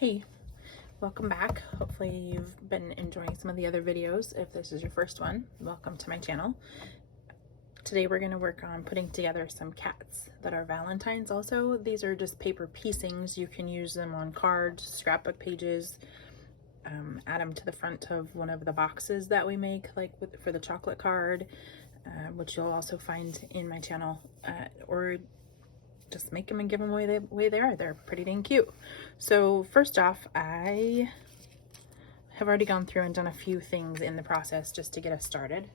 Hey, welcome back. Hopefully you've been enjoying some of the other videos. If this is your first one, welcome to my channel. Today we're going to work on putting together some cats that are Valentines also. These are just paper piecings. You can use them on cards, scrapbook pages, add them to the front of one of the boxes that we make, like for the chocolate card, which you'll also find in my channel, or just make them and give them away the way they are. They're pretty dang cute. So first off, I have already gone through and done a few things in the process just to get us started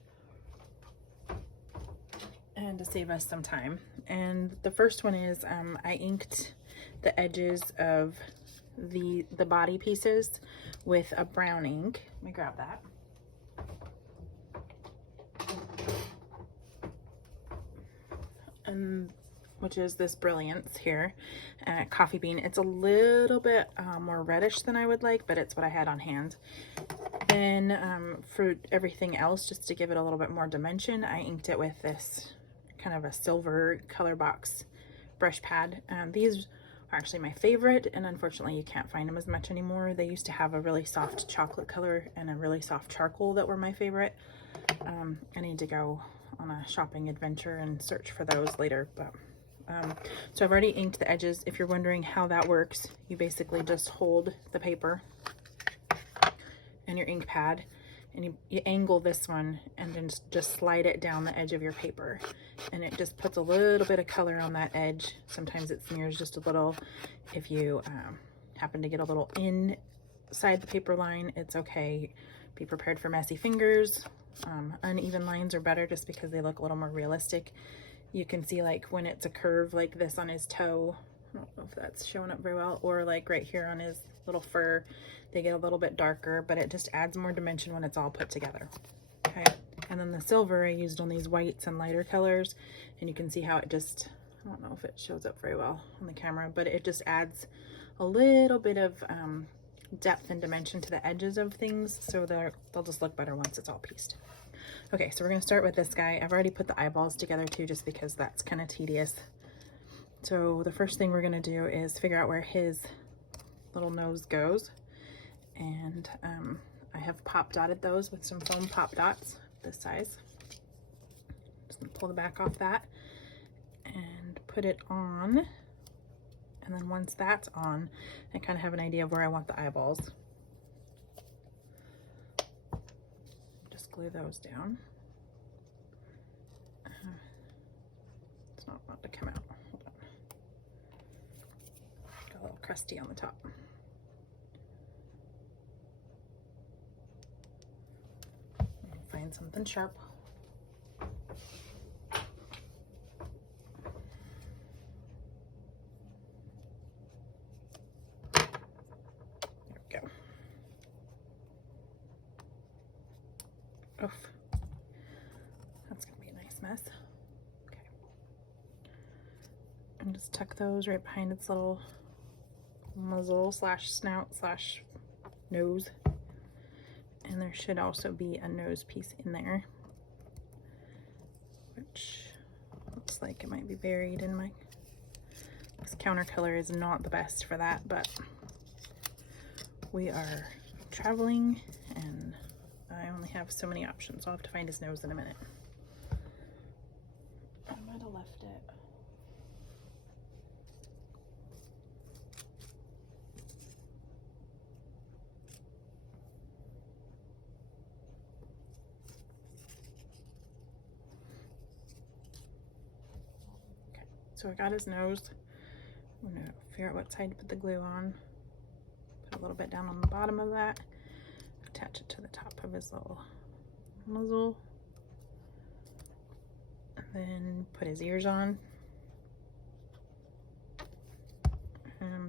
and to save us some time. And the first one is I inked the edges of the body pieces with a brown ink. Let me grab that. Which is this Brilliance here, Coffee Bean. It's a little bit more reddish than I would like, but it's what I had on hand. Then for everything else, just to give it a little bit more dimension, I inked it with this kind of a silver color box brush pad. These are actually my favorite, and unfortunately you can't find them as much anymore. They used to have a really soft chocolate color and a really soft charcoal that were my favorite. I need to go on a shopping adventure and search for those later, but so I've already inked the edges. If you're wondering how that works, you basically just hold the paper and your ink pad, and you angle this one and then just slide it down the edge of your paper, and it just puts a little bit of color on that edge. Sometimes it smears just a little. If you happen to get a little inside the paper line, it's okay. Be prepared for messy fingers. Uneven lines are better just because they look a little more realistic. You can see, like, when it's a curve like this on his toe, I don't know if that's showing up very well, or like right here on his little fur, they get a little bit darker, but it just adds more dimension when it's all put together. Okay, and then the silver I used on these whites and lighter colors, and you can see how it just, I don't know if it shows up very well on the camera, but it just adds a little bit of depth and dimension to the edges of things, so they'll just look better once it's all pieced. Okay, so we're going to start with this guy. I've already put the eyeballs together too, just because that's kind of tedious. So the first thing we're going to do is figure out where his little nose goes. And I have pop dotted those with some foam pop dots this size. Just going to pull the back off that and put it on. And then once that's on, I kind of have an idea of where I want the eyeballs. Glue those down. It's not want to come out. Hold on. Got a little crusty on the top. Find something sharp. Oof. That's gonna be a nice mess. Okay. And just tuck those right behind its little muzzle slash snout slash nose. And there should also be a nose piece in there, which looks like it might be buried in my, this counter color is not the best for that, but we are traveling and I only have so many options, so I'll have to find his nose in a minute. I might have left it. Okay, so I got his nose. I'm gonna figure out what side to put the glue on. Put a little bit down on the bottom of that. Attach it to the top of his little muzzle, and then put his ears on.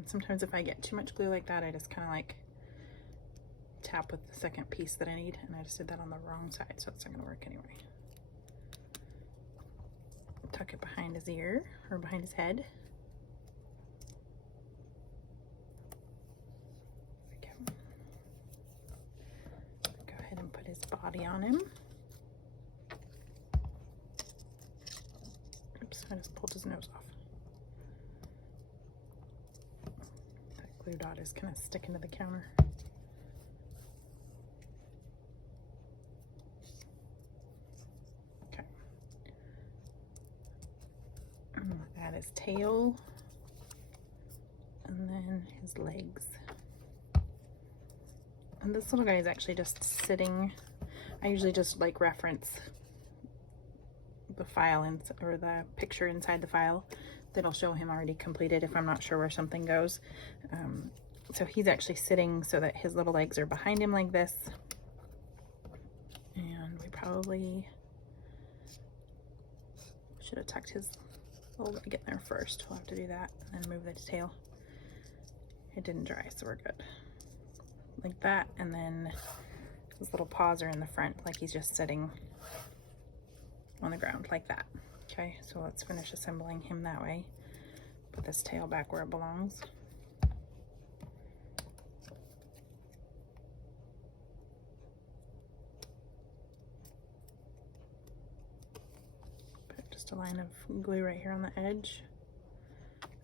Sometimes if I get too much glue like that, I just kind of like tap with the second piece that I need, and I just did that on the wrong side, so it's not going to work anyway. Tuck it behind his ear, or behind his head. His body on him. Oops, I just pulled his nose off. glue dot is kind of sticking to the counter. Okay. Add his tail and then his legs. And this little guy is actually just sitting. I usually just like reference the file or the picture inside the file that'll show him already completed if I'm not sure where something goes. So he's actually sitting so that his little legs are behind him like this. And we probably should have tucked his little leg in there first. We'll have to do that and then move the tail. It didn't dry, so we're good. Like that, and then his little paws are in the front, like he's just sitting on the ground like that. Okay, so let's finish assembling him that way. Put this tail back where it belongs. Put just a line of glue right here on the edge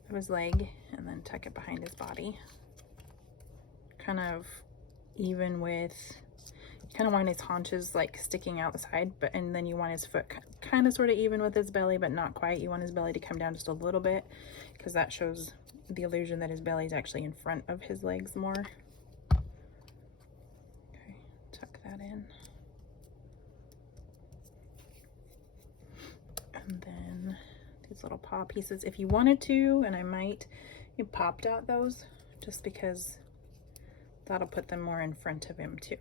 of his leg, and then tuck it behind his body. Kind of even with, you kind of want his haunches like sticking out the side, and then you want his foot kind of sort of even with his belly, but not quite. You want his belly to come down just a little bit, because that shows the illusion that his belly is actually in front of his legs more. Okay, tuck that in. And then these little paw pieces, if you wanted to, and I might, you pop dot those just because that'll put them more in front of him too.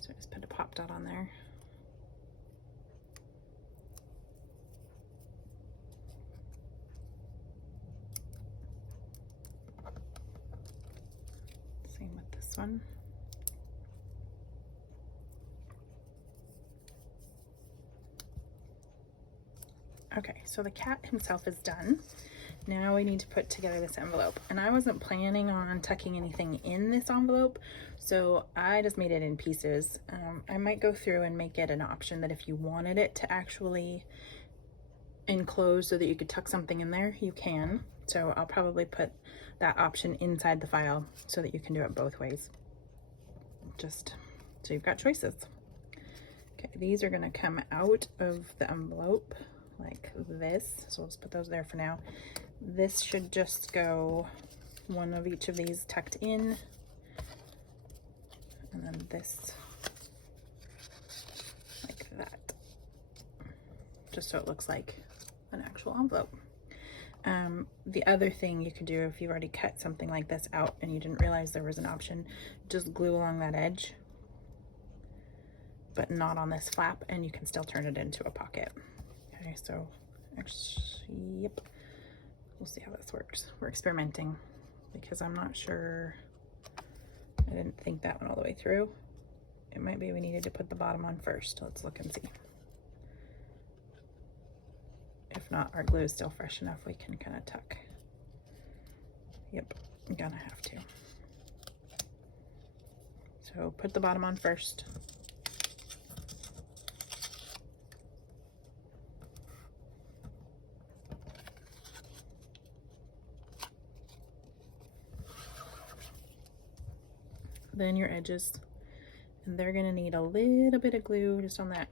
So just put a pop dot on there. Same with this one. Okay, so the cat himself is done. Now we need to put together this envelope, and I wasn't planning on tucking anything in this envelope, so I just made it in pieces. I might go through and make it an option that if you wanted it to actually enclose so that you could tuck something in there, you can. So I'll probably put that option inside the file so that you can do it both ways, just so you've got choices. Okay, these are going to come out of the envelope like this, so we'll just put those there for now. This should just go one of each of these tucked in, and then this like that, just so it looks like an actual envelope. The other thing you could do, if you've already cut something like this out and you didn't realize there was an option, just glue along that edge, but not on this flap, and you can still turn it into a pocket. Okay, so actually, yep. We'll see how this works. We're experimenting because I'm not sure. I didn't think that one all the way through. It might be we needed to put the bottom on first. Let's look and see. If not, our glue is still fresh enough, we can kind of tuck. Yep, I'm gonna have to. So put the bottom on first. Then your edges, and they're gonna need a little bit of glue just on that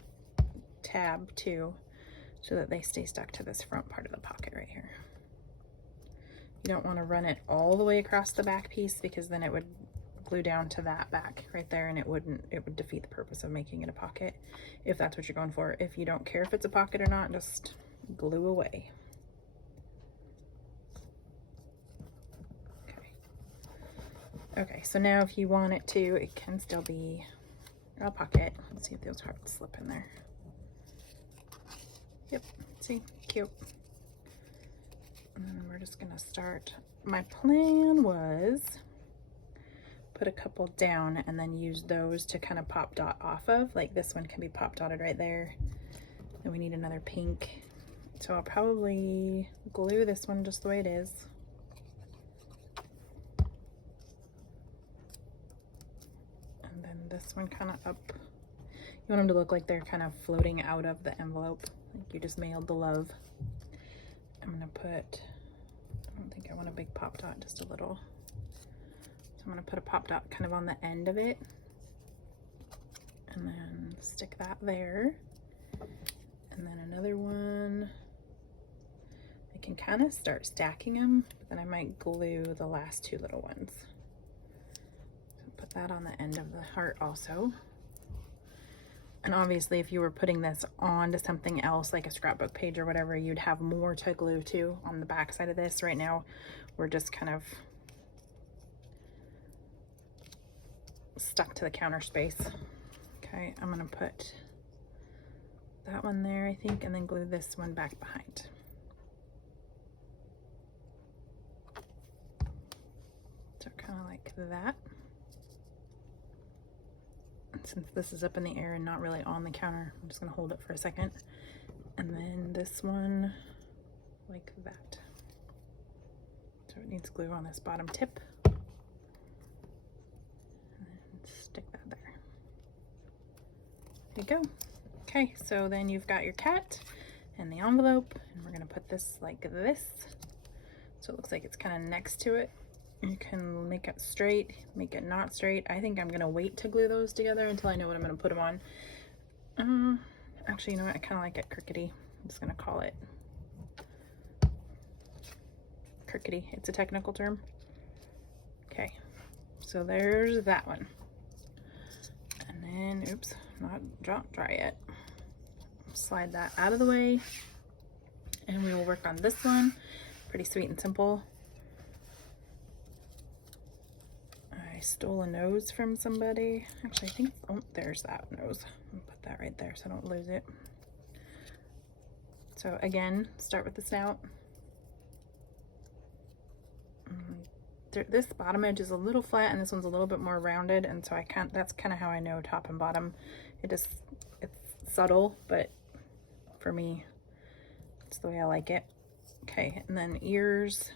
tab too, so that they stay stuck to this front part of the pocket right here. You don't want to run it all the way across the back piece, because then it would glue down to that back right there, and it would defeat the purpose of making it a pocket if that's what you're going for. If you don't care if it's a pocket or not, just glue away. Okay, so now if you want it to, it can still be a pocket. Let's see if those hearts slip in there. Yep, see, cute. And we're just gonna start. My plan was put a couple down and then use those to kind of pop dot off of. Like this one can be pop dotted right there. Then we need another pink. So I'll probably glue this one just the way it is. This one kind of up. You want them to look like they're kind of floating out of the envelope, like you just mailed the love. I'm gonna put don't think I want a big pop dot, just a little. So I'm going to put a pop dot kind of on the end of it, and then stick that there. And then another one. I can kind of start stacking them, but then I might glue the last two little ones. So put that on the end of the heart also. And obviously if you were putting this onto something else like a scrapbook page or whatever, you'd have more to glue to on the back side of this. Right now we're just kind of stuck to the counter space. Okay, I'm gonna put that one there, I think, and then glue this one back behind. So kind of like that. Since this is up in the air and not really on the counter, I'm just going to hold it for a second. And then this one like that. So it needs glue on this bottom tip. And stick that there. There you go. Okay, so then you've got your cat and the envelope, and we're going to put this like this. So it looks like it's kind of next to it. You can make it straight, make it not straight. I think I'm gonna wait to glue those together until I know what I'm gonna put them on. Actually, you know what? I kind of like it crickety. I'm just gonna call it crickety. It's a technical term. Okay, so there's that one. And then, oops, not dry yet. Slide that out of the way, and we will work on this one. Pretty sweet and simple. I stole a nose from somebody. Actually, I think, oh, there's that nose. I'll put that right there so I don't lose it. So again, start with the snout. This bottom edge is a little flat and this one's a little bit more rounded, and so that's kind of how I know top and bottom. It's subtle, but for me, it's the way I like it. Okay, and then ears.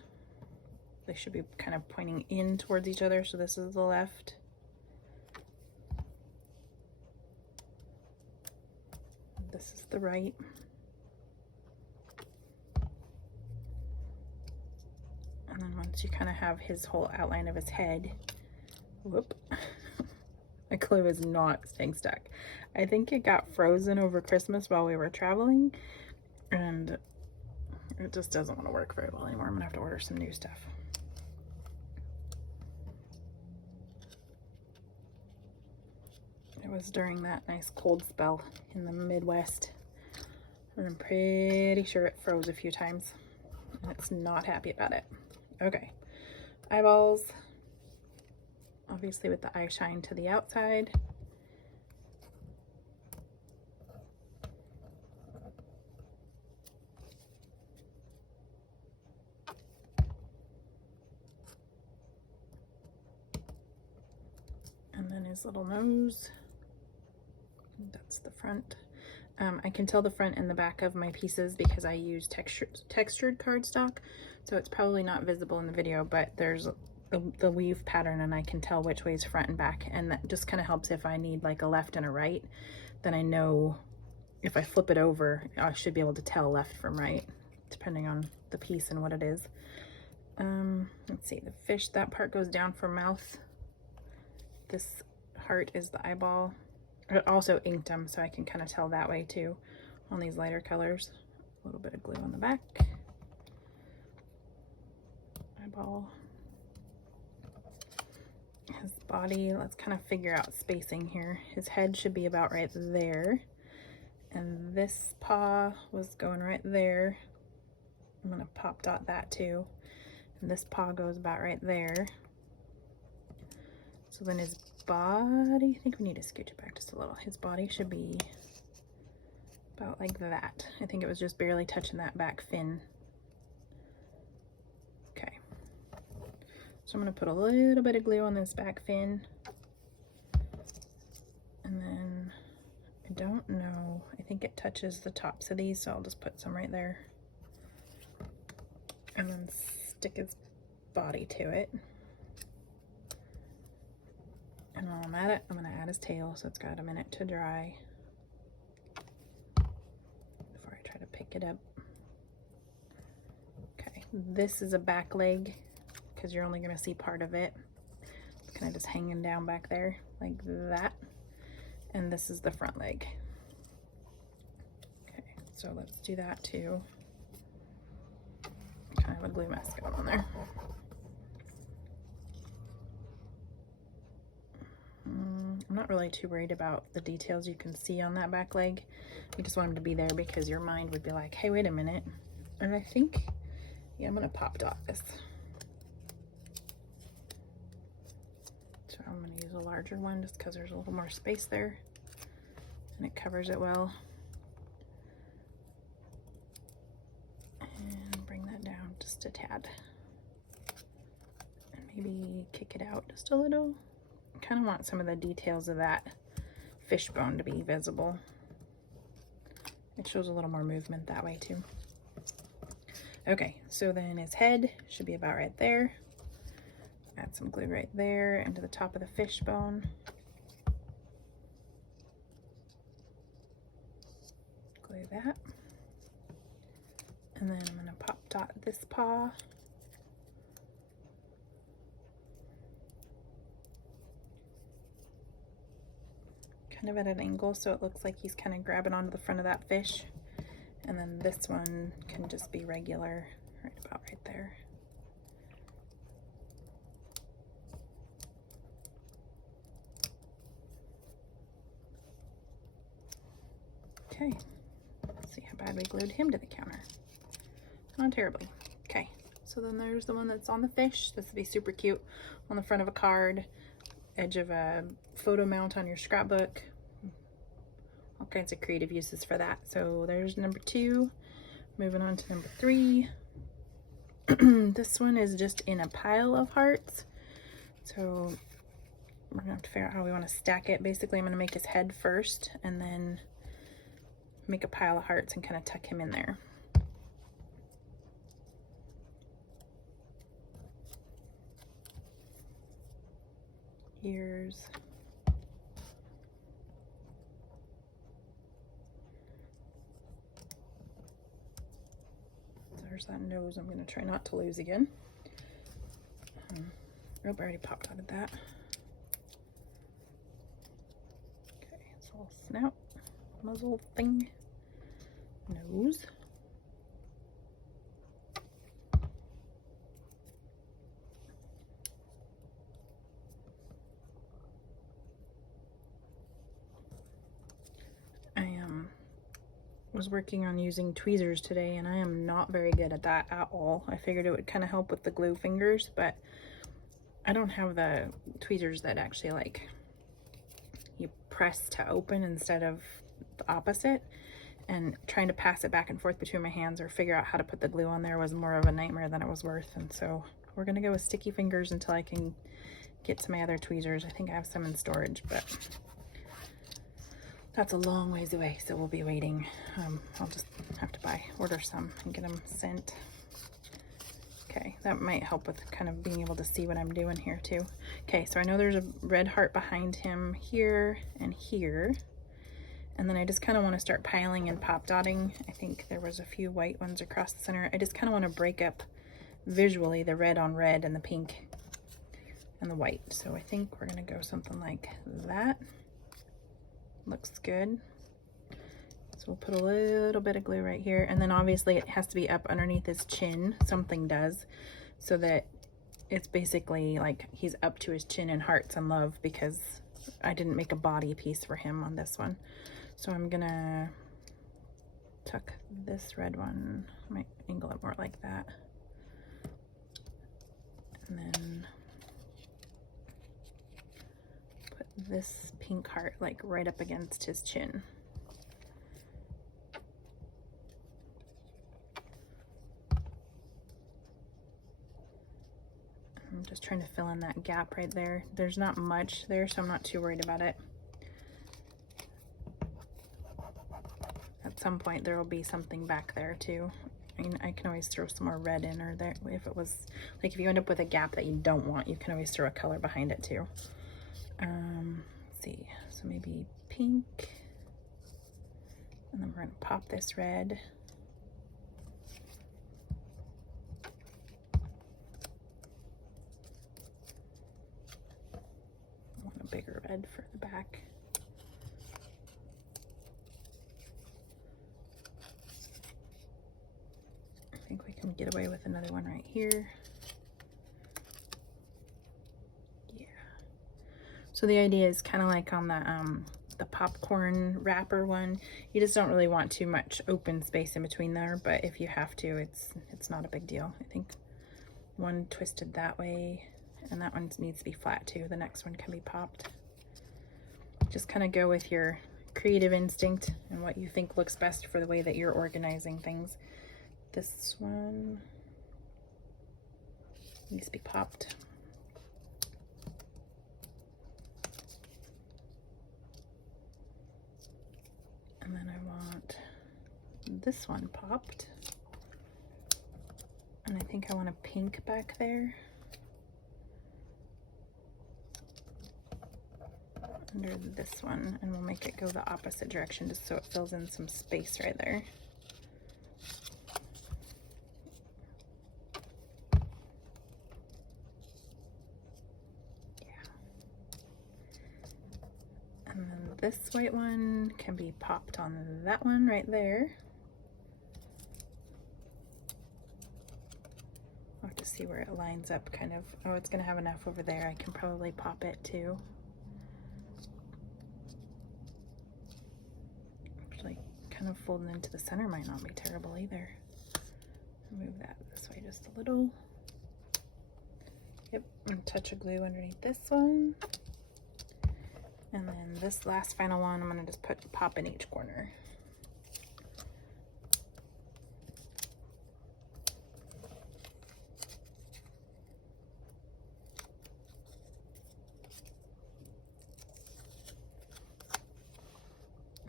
They should be kind of pointing in towards each other. So this is the left. This is the right. And then once you kind of have his whole outline of his head, whoop, my glue is not staying stuck. I think it got frozen over Christmas while we were traveling, and it just doesn't want to work very well anymore. I'm gonna have to order some new stuff. It was during that nice cold spell in the Midwest, and I'm pretty sure it froze a few times. It's not happy about it. Okay, eyeballs, obviously with the eye shine to the outside. And then his little nose. That's the front. I can tell the front and the back of my pieces because I use textured cardstock, so it's probably not visible in the video, but there's the weave pattern and I can tell which way is front and back, and that just kind of helps if I need like a left and a right. Then I know if I flip it over, I should be able to tell left from right, depending on the piece and what it is. Let's see, the fish, that part goes down for mouth. This heart is the eyeball. I also inked them, so I can kind of tell that way too on these lighter colors. A little bit of glue on the back. Eyeball. His body, let's kind of figure out spacing here. His head should be about right there. And this paw was going right there. I'm gonna pop dot that too. And this paw goes about right there. So then his body, I think we need to scooch it back just a little. His body should be about like that. I think it was just barely touching that back fin. Okay. So I'm gonna put a little bit of glue on this back fin. And then, I don't know, I think it touches the tops of these, so I'll just put some right there. And then stick his body to it. And while I'm at it, I'm going to add his tail, so it's got a minute to dry before I try to pick it up. Okay. This is a back leg because you're only going to see part of it. It's kind of just hanging down back there like that. And this is the front leg. Okay, so let's do that too. Kind of a glue mess going on there. I'm not really too worried about the details you can see on that back leg. You just want them to be there because your mind would be like, hey, wait a minute. And I think, yeah, I'm gonna pop dot this. So I'm gonna use a larger one just because there's a little more space there and it covers it well. And bring that down just a tad. And maybe kick it out just a little. Kind of want some of the details of that fishbone to be visible. It shows a little more movement that way too. Okay, so then his head should be about right there. Add some glue right there into the top of the fishbone. Glue that. And then I'm gonna pop dot this paw. Kind of at an angle so it looks like he's kind of grabbing onto the front of that fish. And then this one can just be regular, right about right there. Okay, let's see how bad we glued him to the counter. Not terribly. Okay, so then there's the one that's on the fish. This would be super cute on the front of a card, edge of a photo mount on your scrapbook. All kinds of creative uses for that. So there's number 2. Moving on to number 3. This one is just in a pile of hearts. So we're gonna have to figure out how we want to stack it. Basically, I'm gonna make his head first and then make a pile of hearts and kind of tuck him in there. Ears. There's that nose I'm going to try not to lose again. Oh, I already pop dotted that. Okay, it's a little snout, muzzle thing, nose. Was working on using tweezers today and I am not very good at that at all. I figured it would kind of help with the glue fingers, but I don't have the tweezers that actually like you press to open instead of the opposite, and trying to pass it back and forth between my hands or figure out how to put the glue on there was more of a nightmare than it was worth. And so we're gonna go with sticky fingers until I can get to my other tweezers. I think I have some in storage, but that's a long ways away, so we'll be waiting. I'll just have to order some and get them sent. Okay, that might help with kind of being able to see what I'm doing here too. Okay, so I know there's a red heart behind him here and here. And then I just kind of want to start piling and pop dotting. I think there was a few white ones across the center. I just kind of want to break up visually the red on red and the pink and the white. So I think we're gonna go something like that. Looks good. So we'll put a little bit of glue right here, and then obviously it has to be up underneath his chin. Something does, so that it's basically like he's up to his chin in hearts and love, because I didn't make a body piece for him on this one. So I'm gonna tuck this red one. I might angle it more like that, and then put this pink heart like right up against his chin. I'm just trying to fill in that gap right there. There's not much there, so I'm not too worried about it. At some point there will be something back there too. I mean, I can always throw some more red in, or there, if it was like, if you end up with a gap that you don't want, you can always throw a color behind it too. Let's see, so maybe pink, and then we're gonna pop this red. red for the back. I think we can get away with another one right here. Yeah. So the idea is kind of like on the popcorn wrapper one. You just don't really want too much open space in between there, but if you have to, it's not a big deal. I think one twisted that way, and that one needs to be flat too. The next one can be popped. Just kind of go with your creative instinct and what you think looks best for the way that you're organizing things. This one needs to be popped. And then I want this one popped. And I think I want a pink back there. Under this one, and we'll make it go the opposite direction just so it fills in some space right there. Yeah. And then this white one can be popped on that one right there. I'll have to see where it lines up kind of. Oh, it's gonna have enough over there. I can probably pop it too. Actually, kind of folding into the center might not be terrible either. Move that this way just a little. Yep, and touch of glue underneath this one. And then this last final one, I'm gonna just pop in each corner.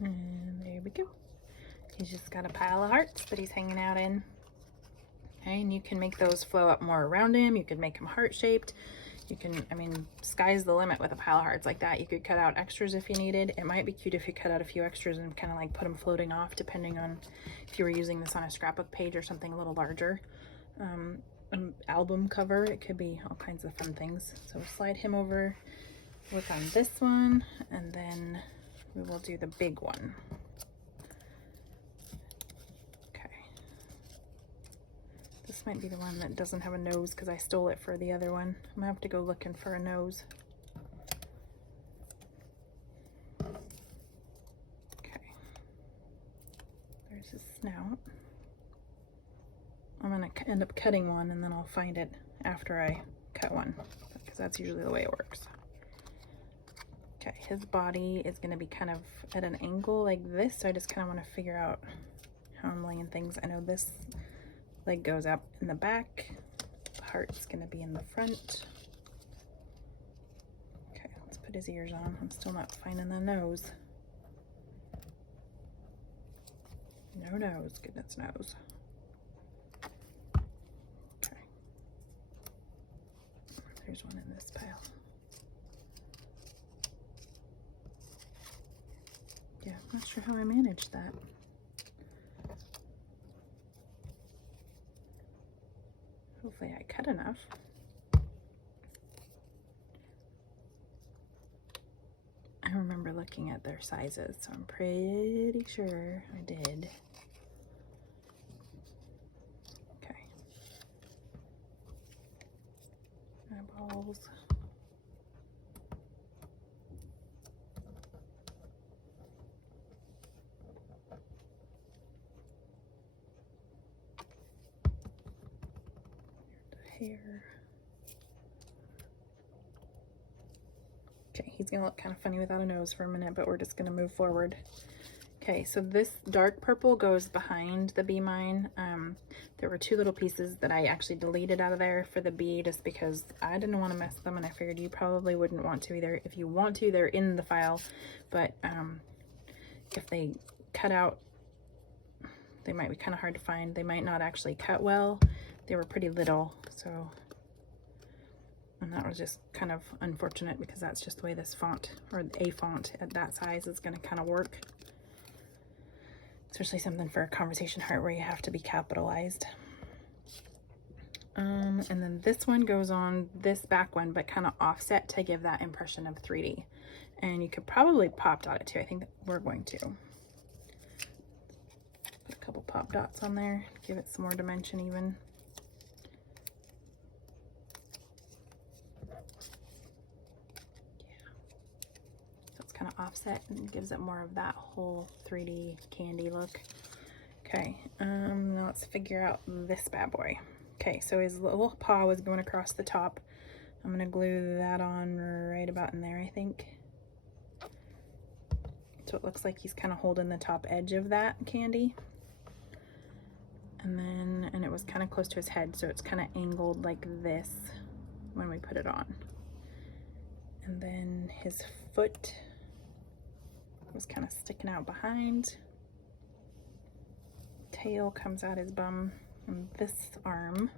And there we go. He's just got a pile of hearts that he's hanging out in. Okay, and you can make those flow up more around him. You could make them heart-shaped. You can, I mean, sky's the limit with a pile of hearts like that. You could cut out extras if you needed. It might be cute if you cut out a few extras and kind of like put them floating off, depending on if you were using this on a scrapbook page or something a little larger. An album cover, it could be all kinds of fun things. So slide him over, work on this one, and then we will do the big one. Okay. This might be the one that doesn't have a nose because I stole it for the other one. I'm gonna have to go looking for a nose. Okay. There's his snout. I'm gonna end up cutting one and then I'll find it after I cut one because that's usually the way it works. Okay, his body is going to be kind of at an angle like this, so I just kind of want to figure out how I'm laying things. I know this leg goes up in the back, the heart's going to be in the front. Okay, let's put his ears on. I'm still not finding the nose. No nose, goodness knows. Okay, there's one in this pile. Yeah, I'm not sure how I managed that. Hopefully I cut enough. I remember looking at their sizes, so I'm pretty sure I did. Okay. Eyeballs. Hair. Okay, he's gonna look kind of funny without a nose for a minute, but we're just gonna move forward. Okay, so this dark purple goes behind the bee mine. There were two little pieces that I actually deleted out of there for the bee just because I didn't want to mess them, and I figured you probably wouldn't want to either. If you want to, they're in the file, but if they cut out, they might be kind of hard to find. They might not actually cut well. They were pretty little, so, and that was just kind of unfortunate because that's just the way this font, or a font at that size, is going to kind of work. Especially something for a conversation heart where you have to be capitalized. And then this one goes on this back one, but kind of offset to give that impression of 3D. And you could probably pop dot it too. I think that we're going to. Put a couple pop dots on there, give it some more dimension even. Kind of offset and gives it more of that whole 3D candy look. Okay, now let's figure out this bad boy. Okay, so his little paw was going across the top. I'm gonna glue that on right about in there, I think. So it looks like he's kind of holding the top edge of that candy. And it was kind of close to his head, so it's kind of angled like this when we put it on. And then his foot was kind of sticking out behind. Tail comes out his bum, and this arm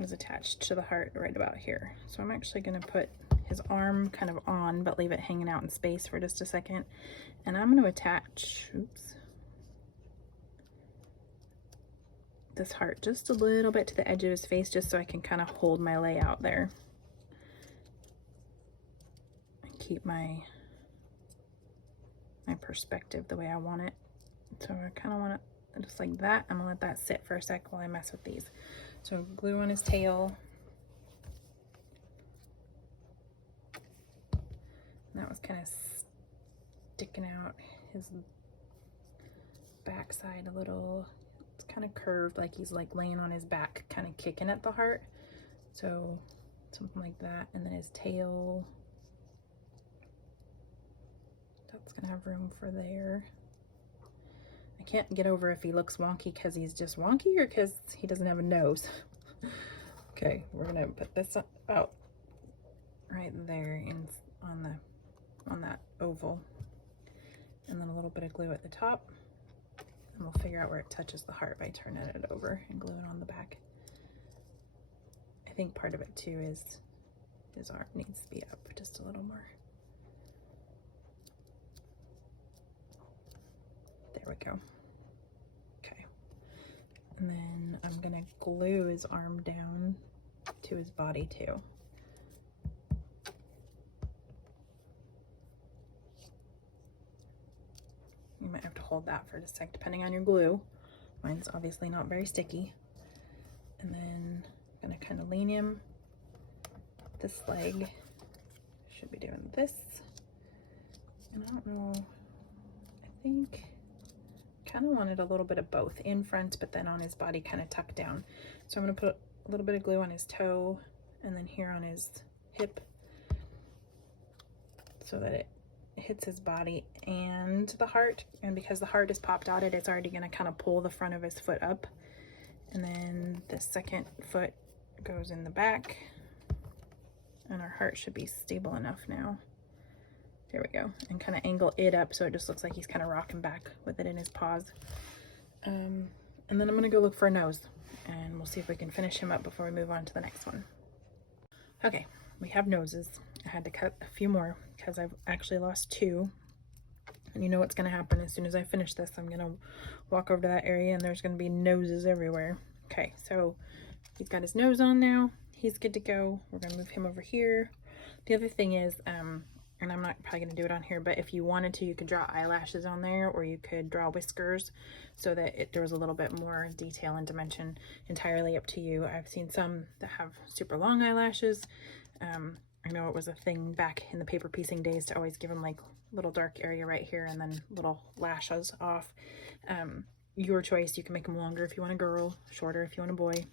is attached to the heart right about here. So I'm actually going to put his arm kind of on, but leave it hanging out in space for just a second. And I'm going to attach, oops, this heart just a little bit to the edge of his face, just so I can kind of hold my layout there. Keep my perspective the way I want it. So I kind of want it just like that. I'm gonna let that sit for a sec while I mess with these. So glue on his tail. And that was kind of sticking out his backside a little. It's kind of curved, like he's like laying on his back, kind of kicking at the heart. So something like that. And then his tail, that's gonna have room for there. I can't get over if he looks wonky because he's just wonky or because he doesn't have a nose. Okay, we're gonna put this out right there on that oval, and then a little bit of glue at the top, and we'll figure out where it touches the heart by turning it over and gluing on the back. I think part of it too is his arm needs to be up just a little more. There we go. Okay. And then I'm gonna glue his arm down to his body too. You might have to hold that for just a sec, depending on your glue. Mine's obviously not very sticky. And then I'm gonna kind of lean him. This leg should be doing this. And I don't know, I think kind of wanted a little bit of both in front, but then on his body kind of tucked down. So I'm going to put a little bit of glue on his toe and then here on his hip so that it hits his body and the heart. And because the heart is popped out, it's already going to kind of pull the front of his foot up. And then the second foot goes in the back, and our heart should be stable enough now. There we go. And kind of angle it up so it just looks like he's kind of rocking back with it in his paws. And then I'm going to go look for a nose, and we'll see if we can finish him up before we move on to the next one. Okay, we have noses. I had to cut a few more because I've actually lost 2. And you know what's going to happen as soon as I finish this. I'm going to walk over to that area and there's going to be noses everywhere. Okay, so he's got his nose on now. He's good to go. We're going to move him over here. The other thing is, and I'm not probably going to do it on here, but if you wanted to, you could draw eyelashes on there, or you could draw whiskers so that there was a little bit more detail and dimension. Entirely up to you. I've seen some that have super long eyelashes. I know it was a thing back in the paper piecing days to always give them like little dark area right here and then little lashes off. Your choice. You can make them longer if you want a girl, shorter if you want a boy.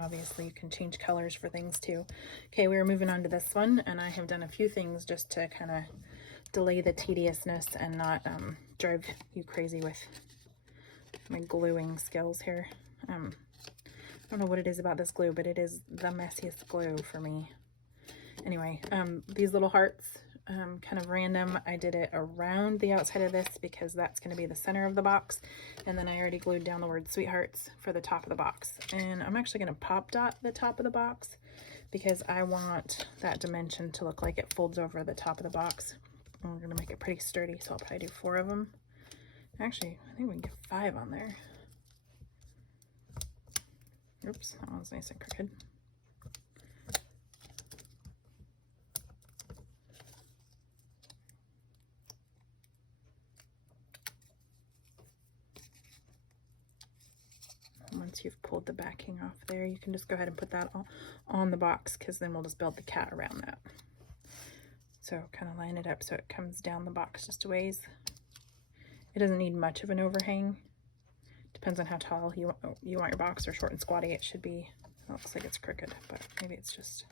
Obviously, you can change colors for things too. Okay, we're moving on to this one, and I have done a few things just to kind of delay the tediousness and not drive you crazy with my gluing skills here. I don't know what it is about this glue, but it is the messiest glue for me. Anyway, these little hearts, kind of random. I did it around the outside of this because that's going to be the center of the box. And then I already glued down the word sweethearts for the top of the box. And I'm actually going to pop dot the top of the box because I want that dimension to look like it folds over the top of the box. And we're going to make it pretty sturdy, so I'll probably do 4 of them. Actually, I think we can get 5 on there. Oops, that one's nice and crooked. once you've pulled the backing off there, you can just go ahead and put that on the box, because then we'll just build the cat around that. So kind of line it up so it comes down the box just a ways. It doesn't need much of an overhang. Depends on how tall you want your box, or short and squatty. It should be, it looks like it's crooked, but maybe it's just,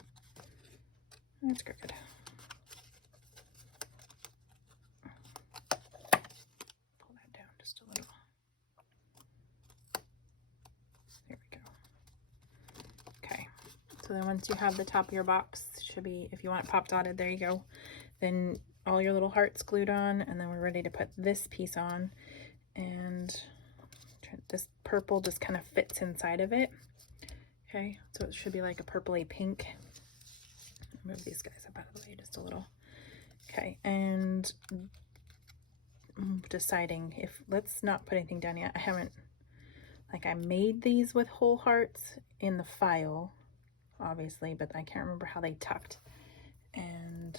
it's crooked. Pull that down just a little. There we go. Okay, so then once you have the top of your box, should be, if you want it pop dotted, there you go. Then all your little hearts glued on, and then we're ready to put this piece on, and this purple just kind of fits inside of it. Okay, so it should be like a purpley pink. Move these guys up out of the way just a little. Okay, and I'm deciding if, let's not put anything down yet. I haven't, like, I made these with whole hearts in the file, obviously, but I can't remember how they tucked. And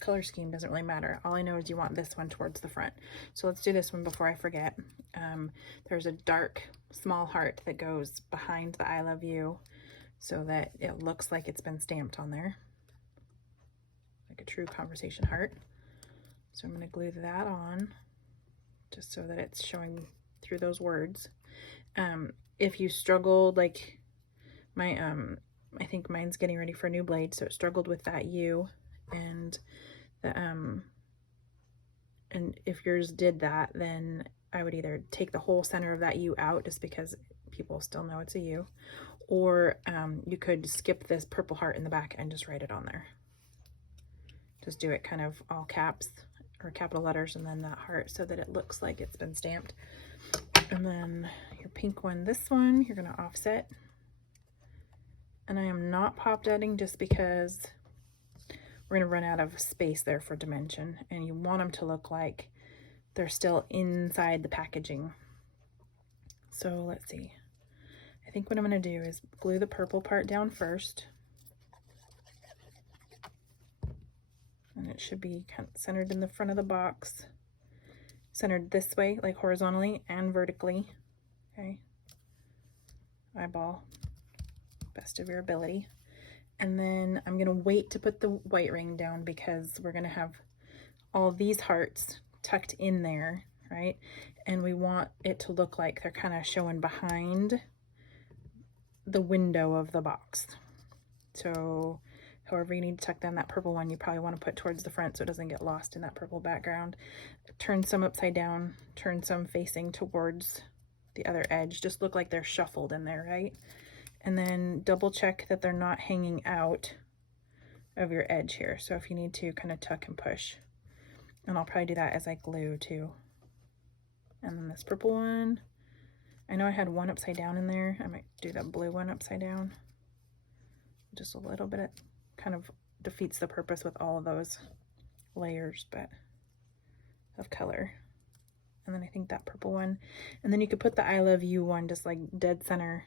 color scheme doesn't really matter. All I know is you want this one towards the front. So let's do this one before I forget. There's a dark small heart that goes behind the I love you, so that it looks like it's been stamped on there, like a true conversation heart. So I'm going to glue that on just so that it's showing through those words. If you struggled, like my I think mine's getting ready for a new blade, so it struggled with that U, and the and if yours did that, then I would either take the whole center of that U out, just because people still know it's a U, or you could skip this purple heart in the back and just write it on there. Just do it kind of all caps or capital letters, and then that heart, so that it looks like it's been stamped. And then your pink one, this one, you're going to offset. And I am not pop dotting just because we're going to run out of space there for dimension, and you want them to look like they're still inside the packaging. So let's see. I think what I'm going to do is glue the purple part down first. And it should be kind of centered in the front of the box. Centered this way, like horizontally and vertically. Okay. Eyeball. Best of your ability. And then I'm going to wait to put the white ring down, because we're going to have all these hearts tucked in there, right? And we want it to look like they're kind of showing behind the window of the box. So however you need to tuck down that purple one, you probably want to put towards the front so it doesn't get lost in that purple background. Turn some upside down, turn some facing towards the other edge. Just look like they're shuffled in there, right? And then double check that they're not hanging out of your edge here. So if you need to, kind of tuck and push. And I'll probably do that as I glue too. And then this purple one, I know I had one upside down in there. I might do that blue one upside down. Just a little bit. It kind of defeats the purpose with all of those layers, but of color. And then I think that purple one. And then you could put the I love you one just like dead center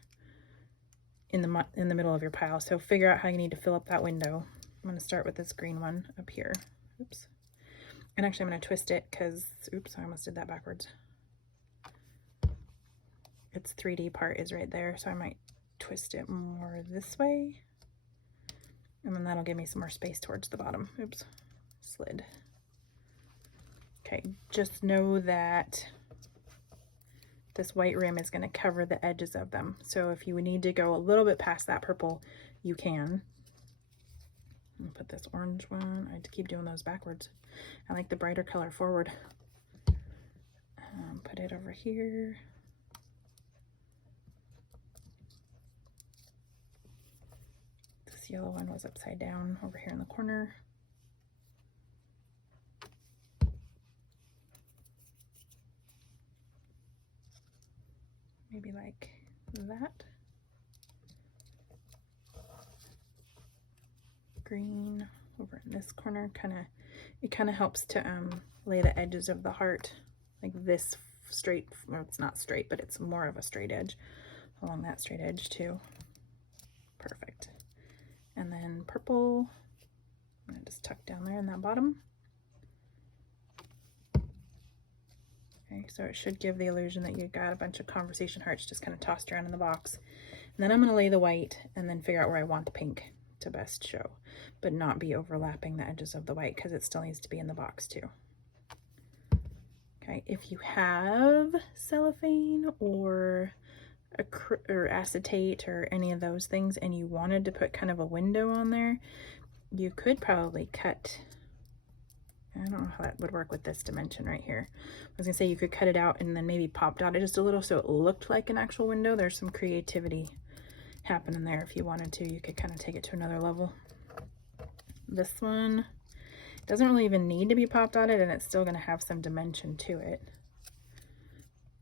in the middle of your pile. So figure out how you need to fill up that window. I'm going to start with this green one up here. Oops. And actually I'm going to twist it because, oops, I almost did that backwards. Its 3D part is right there, so I might twist it more this way. And then that'll give me some more space towards the bottom. Oops, slid. Okay, just know that this white rim is going to cover the edges of them. So if you need to go a little bit past that purple, you can. I'll put this orange one. I keep doing those backwards. I like the brighter color forward. Put it over here. This yellow one was upside down over here in the corner. Maybe like that. Green over in this corner, it kind of helps to lay the edges of the heart like this straight. Well, it's not straight, but it's more of a straight edge along that straight edge too. Perfect. And then purple, I'm gonna just tuck down there in that bottom. Okay, so it should give the illusion that you've got a bunch of conversation hearts just kind of tossed around in the box. And then I'm going to lay the white and then figure out where I want the pink to best show, but not be overlapping the edges of the white because it still needs to be in the box too. Okay, if you have cellophane or acetate or any of those things and you wanted to put kind of a window on there, you could probably cut, I don't know how that would work with this dimension right here. I was gonna say you could cut it out and then maybe pop dot it just a little so it looked like an actual window. There's some creativity happening there. If you wanted to, you could kind of take it to another level. This one doesn't really even need to be pop dotted and it's still gonna have some dimension to it.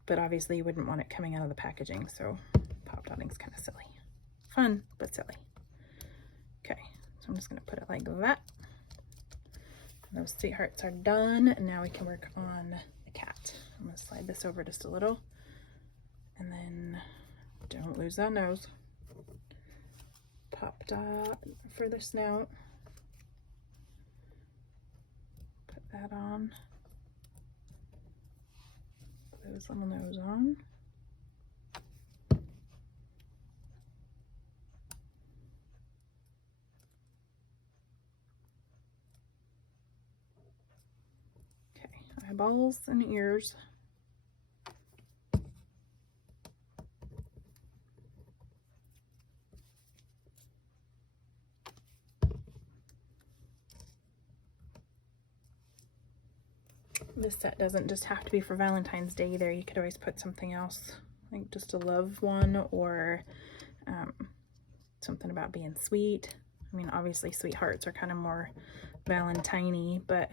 But obviously you wouldn't want it coming out of the packaging, so pop dotting is kind of silly. Fun, but silly. Okay, so I'm just gonna put it like that. Those sweethearts are done, and now we can work on the cat. I'm gonna slide this over just a little, and then don't lose that nose. Pop dot for the snout. Put that on. Put his little nose on. Eyeballs and ears. This set doesn't just have to be for Valentine's Day either. You could always put something else, like just a love one or something about being sweet. I mean, obviously sweethearts are kind of more Valentine-y, but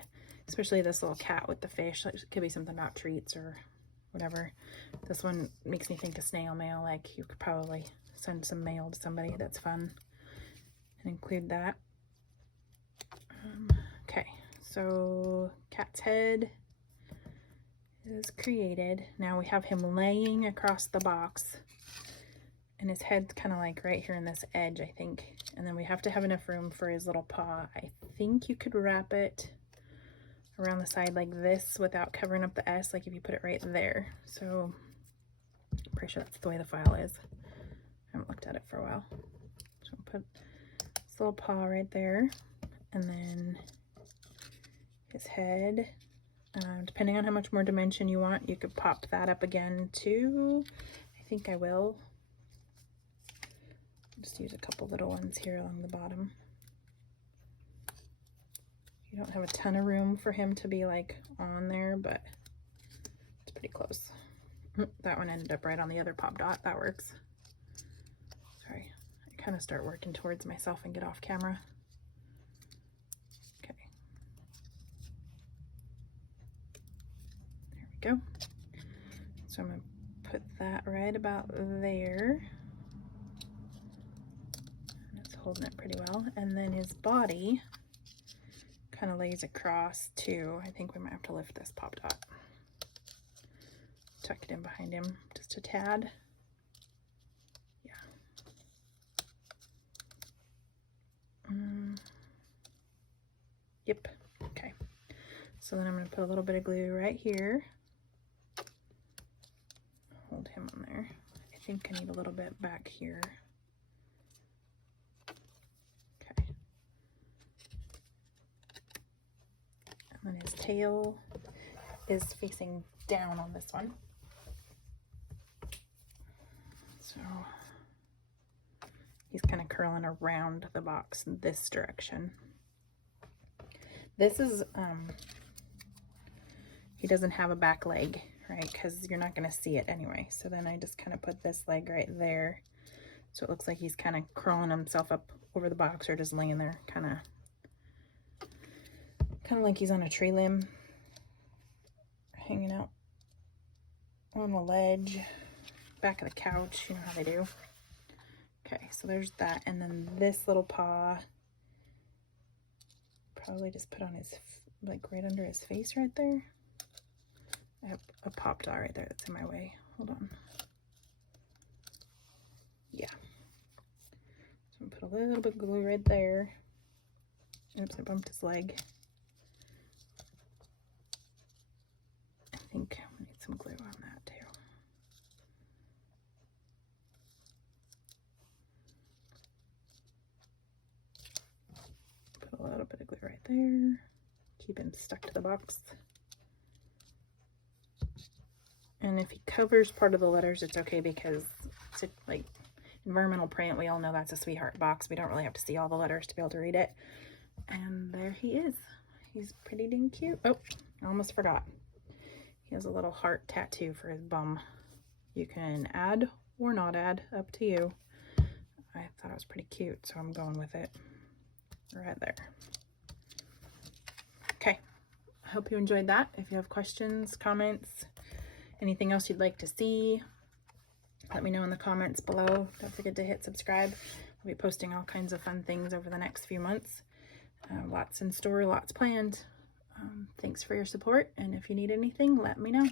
especially this little cat with the fish, like, it could be something about treats or whatever. This one makes me think of snail mail, like you could probably send some mail to somebody. That's fun, and include that. Okay, so cat's head is created. Now we have him laying across the box, and his head's kind of like right here in this edge, I think. And then we have to have enough room for his little paw. I think you could wrap it around the side like this without covering up the S, like if you put it right there. So I'm pretty sure that's the way the file is. I haven't looked at it for a while. So I'll put this little paw right there, and then his head. Depending on how much more dimension you want, you could pop that up again too. I think I will. Just use a couple little ones here along the bottom. You don't have a ton of room for him to be like on there, but it's pretty close. That one ended up right on the other pop dot. That works. Sorry, I kind of start working towards myself and get off camera. Okay. There we go. So I'm going to put that right about there. And it's holding it pretty well. And then his body kind of lays across too. I think we might have to lift this pop dot. Tuck it in behind him just a tad. Yeah. Yep. Okay. So then I'm going to put a little bit of glue right here. Hold him on there. I think I need a little bit back here. And then his tail is facing down on this one. So he's kind of curling around the box in this direction. This is, he doesn't have a back leg, right? Because you're not going to see it anyway. So then I just kind of put this leg right there. So it looks like he's kind of crawling himself up over the box or just laying there, kind of like he's on a tree limb, hanging out on the ledge, back of the couch, you know how they do. Okay, so there's that, and then this little paw, probably just put on his, like right under his face right there. I have a pop dot right there that's in my way. Hold on. Yeah. So I'm gonna put a little bit of glue right there. Oops, I bumped his leg. I think I need some there. Keep him stuck to the box. And if he covers part of the letters, it's okay, because it's like environmental print, we all know that's a sweetheart box. We don't really have to see all the letters to be able to read it. And there he is. He's pretty dang cute. Oh, I almost forgot. He has a little heart tattoo for his bum. You can add or not add, up to you. I thought it was pretty cute, so I'm going with it right there. Okay, I hope you enjoyed that. If you have questions, comments, anything else you'd like to see, let me know in the comments below. Don't forget to hit subscribe. I'll be posting all kinds of fun things over the next few months. Lots in store, lots planned. Thanks for your support, and if you need anything, let me know.